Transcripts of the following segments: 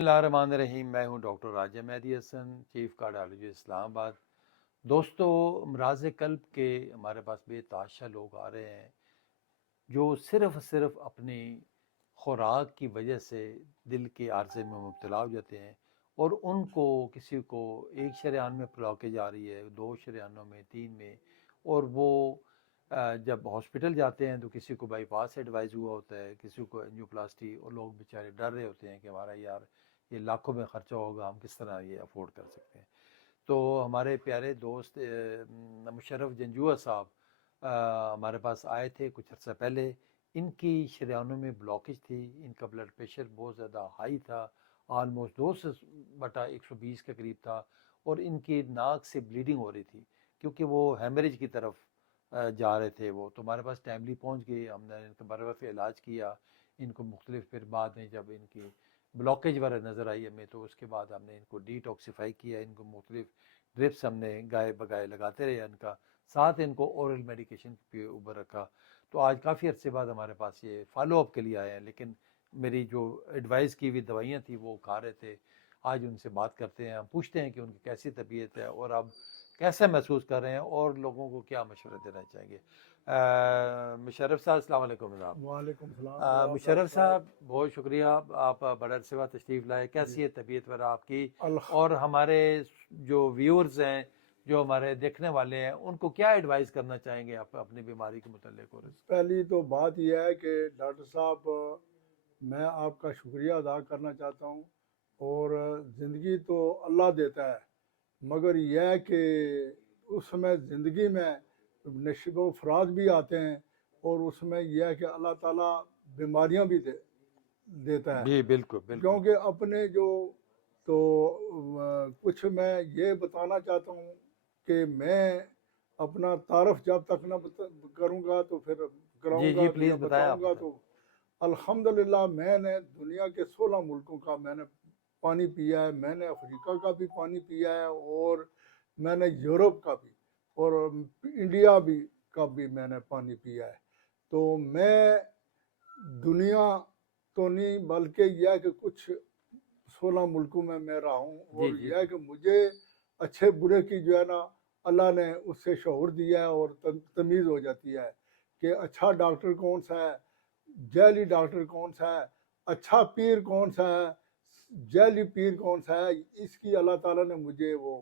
बिस्मिल्लाहिर्रहमानिर्रहीम। मैं हूं डॉक्टर राजा मेहदी हसन, चीफ कार्डियोलॉजिस्ट इस्लामाबाद। दोस्तों, अमराज कल्ब के हमारे पास बेतहाशा लोग आ रहे हैं जो सिर्फ अपनी खुराक की वजह से दिल के आर्जे में मुब्तला हो जाते हैं और उनको किसी को एक शरेआन में ब्लॉकेज आ रही है, दो शरेआनों में, तीन में, और वो जब हॉस्पिटल जाते हैं तो किसी को बाईपास एडवाइस हुआ होता है, किसी को एंजियोप्लास्टी, और लोग बेचारे डर रहे होते हैं कि हमारा यार ये लाखों में ख़र्चा होगा, हम किस तरह ये अफोर्ड कर सकते हैं। तो हमारे प्यारे दोस्त मुशर्रफ जंजुआ साहब हमारे पास आए थे कुछ अर्सा पहले। इनकी शरेआनों में ब्लॉकेज थी, इनका ब्लड प्रेशर बहुत ज़्यादा हाई था, आलमोस्ट 2/120 के करीब था, और इनकी नाक से ब्लीडिंग हो रही थी क्योंकि वो हेमरेज की तरफ जा रहे थे। वो तो हमारे पास टाइमली पहुंच गए, हमने इनका बर वक्त इलाज किया। इनको मुख्तलिफ, फिर बाद में जब इनकी ब्लॉकेज वगैरह नज़र आई हमें, तो उसके बाद हमने इनको डिटॉक्सिफाई किया, इनको मुख्तलिफ ड्रिप्स हमने गाय बगाए लगाते रहे इनका, साथ इनको ओरल मेडिकेशन पे ऊपर रखा। तो आज काफ़ी अरसे बाद हमारे पास ये फॉलो अप के लिए आए हैं, लेकिन मेरी जो एडवाइस की हुई दवाइयाँ थी वो खा रहे थे। आज उनसे बात करते हैं, हम पूछते हैं कि उनकी कैसी तबीयत है और अब कैसे महसूस कर रहे हैं और लोगों को क्या मशवरा देना चाहेंगे। मुशर्रफ साहब, अस्सलाम वालेकुम साहब। वालेकुम सलाम अल्लाह मुशर्रफ साहब। साहब, बहुत शुक्रिया, आप बड़े अरसे बाद तशरीफ़ लाए। जी कैसी है तबीयत वगैरह आपकी, अल्लाह। और हमारे जो व्यूअर्स हैं, जो हमारे देखने वाले हैं, उनको क्या एडवाइस करना चाहेंगे आप अपनी बीमारी के मुतालिक? और पहली तो बात यह है कि डॉक्टर साहब, मैं आपका शुक्रिया अदा करना चाहता हूँ। और ज़िंदगी तो अल्लाह देता है, मगर यह है कि उस समय ज़िंदगी में नशीब व फराज भी आते हैं, और उसमें यह है कि अल्लाह ताला बीमारियाँ भी देता है। जी बिल्कुल बिल्कुल। क्योंकि अपने जो तो कुछ मैं ये बताना चाहता हूँ कि मैं अपना तारफ़ जब तक ना करूँगा तो फिर जी जी, कराऊँगा या प्लीज़ बताएं, आप बताऊँगा बताएं। तो अल्हम्दुलिल्लाह मैंने दुनिया के 16 मुल्कों का मैंने पानी पिया है। मैंने अफ्रीका का भी पानी पिया है, और मैंने यूरोप का भी, और इंडिया भी का भी मैंने पानी पिया है। तो मैं दुनिया तो नहीं, बल्कि यह कि कुछ 16 मुल्कों में मैं रहा हूँ, जी और जी यह जी। कि मुझे अच्छे बुरे की जो है ना, अल्लाह ने उससे शऊर दिया है, और तमीज़ हो जाती है कि अच्छा डॉक्टर कौन सा है, जैली डॉक्टर कौन सा है, अच्छा पीर कौन सा है, जैली पीर कौन सा है। इसकी अल्लाह ताला ने मुझे वो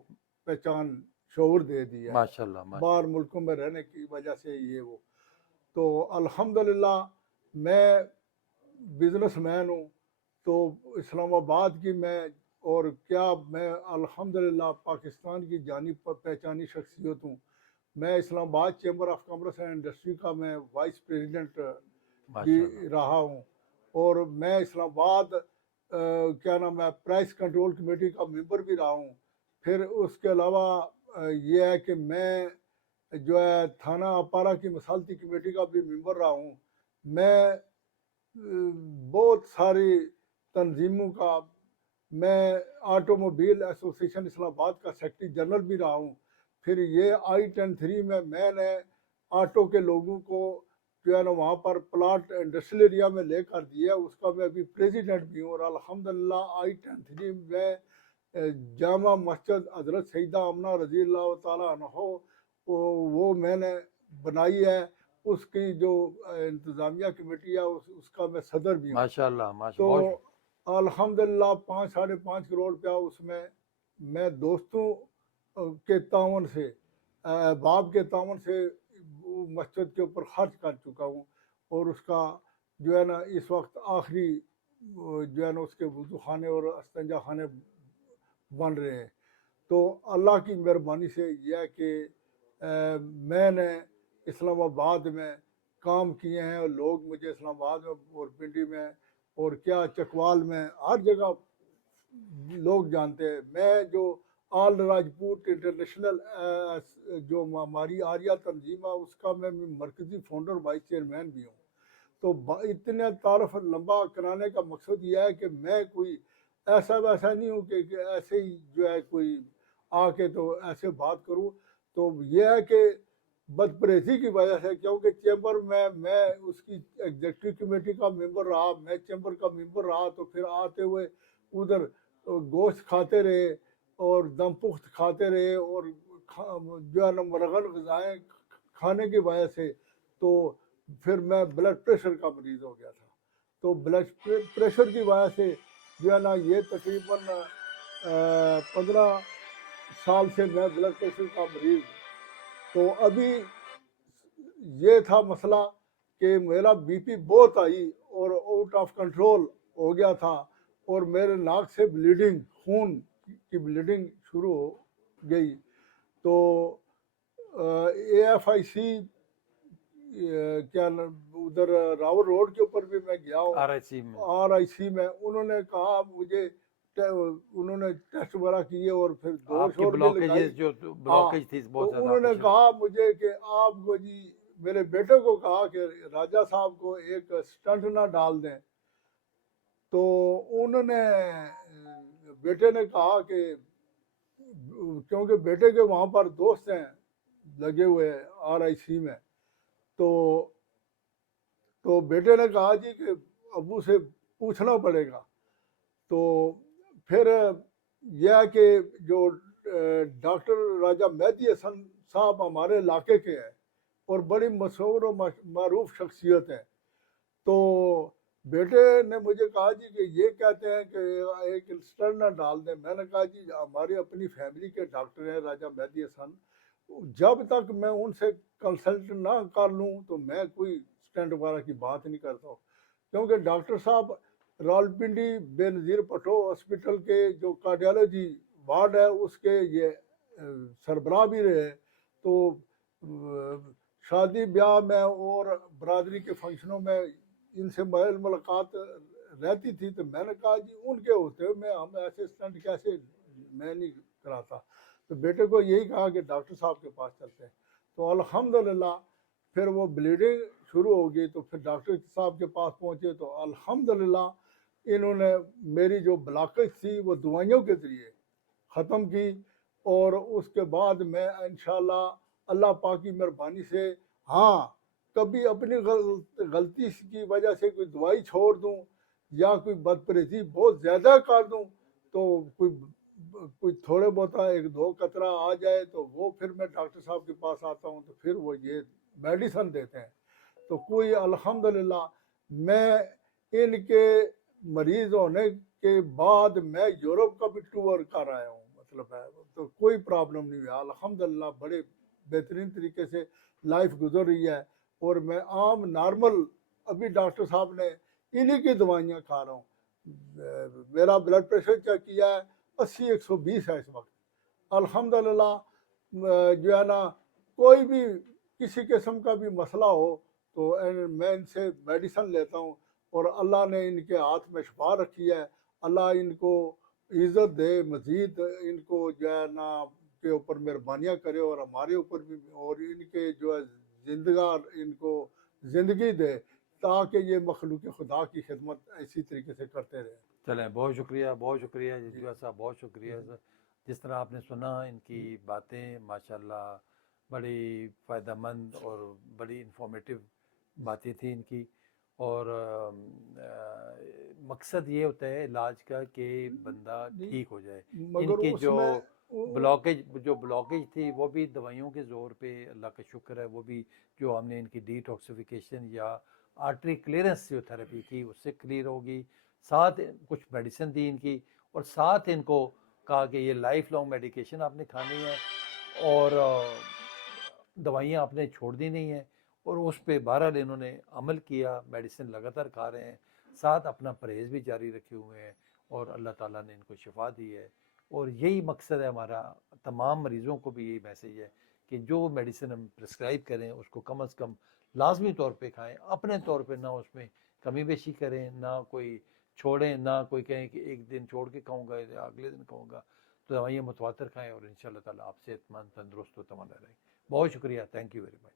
पहचान शऊर दे दिया है, माशाल्लाह बाहर माशाल्लाह। मुल्कों में रहने की वजह से ये वो। तो अल्हम्दुलिल्लाह मैं बिजनेसमैन हूँ, तो इस्लामाबाद की मैं, और क्या मैं अल्हम्दुलिल्लाह पाकिस्तान की जानी पहचानी शख्सियत हूँ। मैं Islamabad chamber of commerce and industry का मैं वाइस प्रेसिडेंट भी माशाल्लाह। रहा हूँ। और मैं इस्लामाबाद क्या नाम है, प्राइस कंट्रोल कमेटी का मेंबर भी रहा हूँ। फिर उसके अलावा ये है कि मैं जो है थाना अपारा की मसालती कमेटी का भी मेंबर रहा हूँ। मैं बहुत सारी तंजीमों का, मैं ऑटोमोबाइल एसोसिएशन इस्लामाबाद का सेक्रेटरी जनरल भी रहा हूँ। फिर ये I-10-3 में मैंने ऑटो के लोगों को जो है ना वहाँ पर प्लाट इंडस्ट्रियल एरिया में लेकर दिया, उसका मैं अभी प्रेसिडेंट भी हूँ। और अल्हम्दुलिल्लाह I-10-3 में जामा मस्जिद हज़रत सईदा आमना रज़ी अल्लाह ताला अन्हो वो मैंने बनाई है। उसकी जो इंतज़ामिया कमेटी है उसका मैं सदर भी हूँ। माशाल्लाह तो बहुत शुक्रिया। अल्हम्दुलिल्लाह 5-5.5 करोड़ रुपया उसमें मैं दोस्तों के तावन से, बाप के तावन से वो मस्जिद के ऊपर खर्च कर चुका हूँ। और उसका जो है ना इस वक्त आखिरी जो है ना उसके वजू खाने और अस्तंजा खाने बन रहे हैं। तो अल्लाह की मेहरबानी से यह है कि मैंने इस्लामाबाद में काम किए हैं, और लोग मुझे इस्लामाबाद में और पिंडी में और क्या चकवाल में हर जगह लोग जानते हैं। मैं जो आल राजपूत इंटरनेशनल जो हमारी आर्या तंजीम है उसका मैं मरकज़ी फाउंडर वाइस चेयरमैन भी हूँ। तो इतने तारफ लंबा कराने का मकसद यह है कि मैं कोई ऐसा वैसा नहीं हूँ कि ऐसे ही जो है कोई आके तो ऐसे बात करूँ। तो यह है कि बदपरहेज़ी की वजह से, क्योंकि चैम्बर में मैं उसकी एग्जीक्यूटिव कमेटी का मेंबर रहा, मैं चैम्बर का मेंबर रहा, तो फिर आते हुए उधर गोश्त खाते रहे और दम पुख्त खाते रहे और जो है ना मुरगन ग़िज़ाएँ खाने की वजह से तो फिर मैं ब्लड प्रेशर का मरीज़ हो गया था। तो ब्लड प्रेशर की वजह से जो है ना ये तकरीबन 15 साल से मैं ब्लड प्रेशर का मरीज़ हूँ। तो अभी ये था मसला कि मेरा बीपी बहुत आई और आउट ऑफ कंट्रोल हो गया था और मेरे नाक से ब्लीडिंग, खून की ब्लीडिंग शुरू हो गई। तो AFIC क्या उधर रावल रोड के ऊपर भी मैं गया हूँ, RIC में RIC में। उन्होंने कहा मुझे उन्होंने टेस्ट वगैरह किए और फिर दो आपकी शोर भी ब्लॉकेजेस लगाई। जो हाँ, ब्लॉकेज थी तो बहुत ज़्यादा उन्होंने आपकी कहा मुझे कि आपको जी, मेरे बेटे को कहा कि राजा साहब को एक स्टंट ना डाल दें। तो उन्होंने बेटे ने कहा कि क्योंकि बेटे के वहाँ पर दोस्त हैं लगे हुए RIC में, तो बेटे ने कहा जी कि अबू से पूछना पड़ेगा। तो फिर यह है कि जो डॉक्टर राजा मेहदी हसन साहब हमारे इलाके के हैं और बड़ी मशहूर और मारूफ शख्सियत है। तो बेटे ने मुझे कहा जी कि ये कहते हैं कि एक स्टंट ना डाल दें। मैंने कहा जी हमारी अपनी फैमिली के डॉक्टर हैं राजा मेहदी हसन, जब तक मैं उनसे कंसल्ट ना कर लूँ तो मैं कोई स्टंट वगैरह की बात नहीं करता हूँ। क्योंकि डॉक्टर साहब रावलपिंडी बेनज़ीर भुट्टो हॉस्पिटल के जो कार्डियोलॉजी वार्ड है उसके ये सरबराह भी रहे। तो शादी ब्याह में और बरादरी के फंक्शनों में इनसे मुलाकात रहती थी। तो मैंने कहा जी उनके होते हुए मैं हम ऐसे स्टंट कैसे, मैं नहीं कराता। तो बेटे को यही कहा कि डॉक्टर साहब के पास चलते हैं। तो अल्हम्दुलिल्लाह फिर वो ब्लीडिंग शुरू हो गई। तो फिर डॉक्टर साहब के पास पहुँचे तो अल्हम्दुलिल्लाह इन्होंने मेरी जो ब्लॉकेज थी वो दवाइयों के ज़रिए ख़त्म की। और उसके बाद मैं इंशाल्लाह अल्लाह पाक की मेहरबानी से, हाँ, कभी अपनी गलती की वजह से कोई दवाई छोड़ दूँ या कोई बदपरहेज़ी बहुत ज़्यादा कर दूँ तो कोई थोड़े बहुत एक दो कतरा आ जाए तो वो फिर मैं डॉक्टर साहब के पास आता हूँ तो फिर वो ये मेडिसन देते हैं। तो कोई अल्हम्दुलिल्लाह मैं इनके मरीज होने के बाद मैं यूरोप का भी टूर कर आया हूँ, मतलब है तो कोई प्रॉब्लम नहीं हुआ अल्हम्दुलिल्लाह। बड़े बेहतरीन तरीके से लाइफ गुजर रही है और मैं आम नॉर्मल अभी डॉक्टर साहब ने इन्हीं की दवाइयाँ खा रहा हूँ। मेरा ब्लड प्रेशर चेक किया है 80-120 है इस वक्त अल्हम्दुलिल्लाह। जो है ना कोई भी किसी किस्म का भी मसला हो तो मैं इनसे मेडिसन लेता हूँ और अल्लाह ने इनके हाथ में शफा रखी है। अल्लाह इनको इज़्ज़त दे, मज़ीद इनको जो है ना के ऊपर मेहरबानियाँ करे और हमारे ऊपर भी, और इनके जो है जिंदगार इनको ज़िंदगी दे ताकि ये मखलूक खुदा की खिदमत इसी तरीके से करते रहें। चलें, बहुत शुक्रिया जिज्वा साहब, बहुत शुक्रिया सर। जिस तरह आपने सुना इनकी बातें माशाल्लाह बड़ी फ़ायदेमंद और बड़ी इंफॉर्मेटिव बातें थी इनकी। और मकसद ये होता है इलाज का कि बंदा ठीक हो जाए। मगर इनकी उसमें जो ब्लॉकेज थी वो भी दवाइयों के ज़ोर पे, अल्लाह का शुक्र है, वो भी जो हमने इनकी डिटॉक्सिफिकेशन या आर्टरी क्लियरेंस जो थेरेपी की उससे क्लियर होगी। साथ कुछ मेडिसिन दी इनकी और साथ इनको कहा कि ये लाइफ लॉन्ग मेडिकेशन आपने खानी है और दवाइयाँ आपने छोड़नी नहीं है। और उस पे बहरहाल इन्होंने अमल किया, मेडिसिन लगातार खा रहे हैं, साथ अपना परहेज़ भी जारी रखे हुए हैं और अल्लाह ताला ने इनको शिफा दी है। और यही मकसद है हमारा, तमाम मरीज़ों को भी यही मैसेज है कि जो मेडिसिन हम प्रिस्क्राइब करें उसको कम अज़ कम लाजमी तौर पे खाएं, अपने तौर पे ना उसमें कमी बेशी करें, ना कोई छोड़ें, ना कोई कहें कि एक दिन छोड़ के खाऊंगा या अगले दिन खाऊंगा। तो दवाइयाँ मुतवातर खाएं और इंशाअल्लाह ताला आप सेहतमंद, तंदुरुस्त व तवाना रहें। बहुत शुक्रिया, थैंक यू वेरी मच।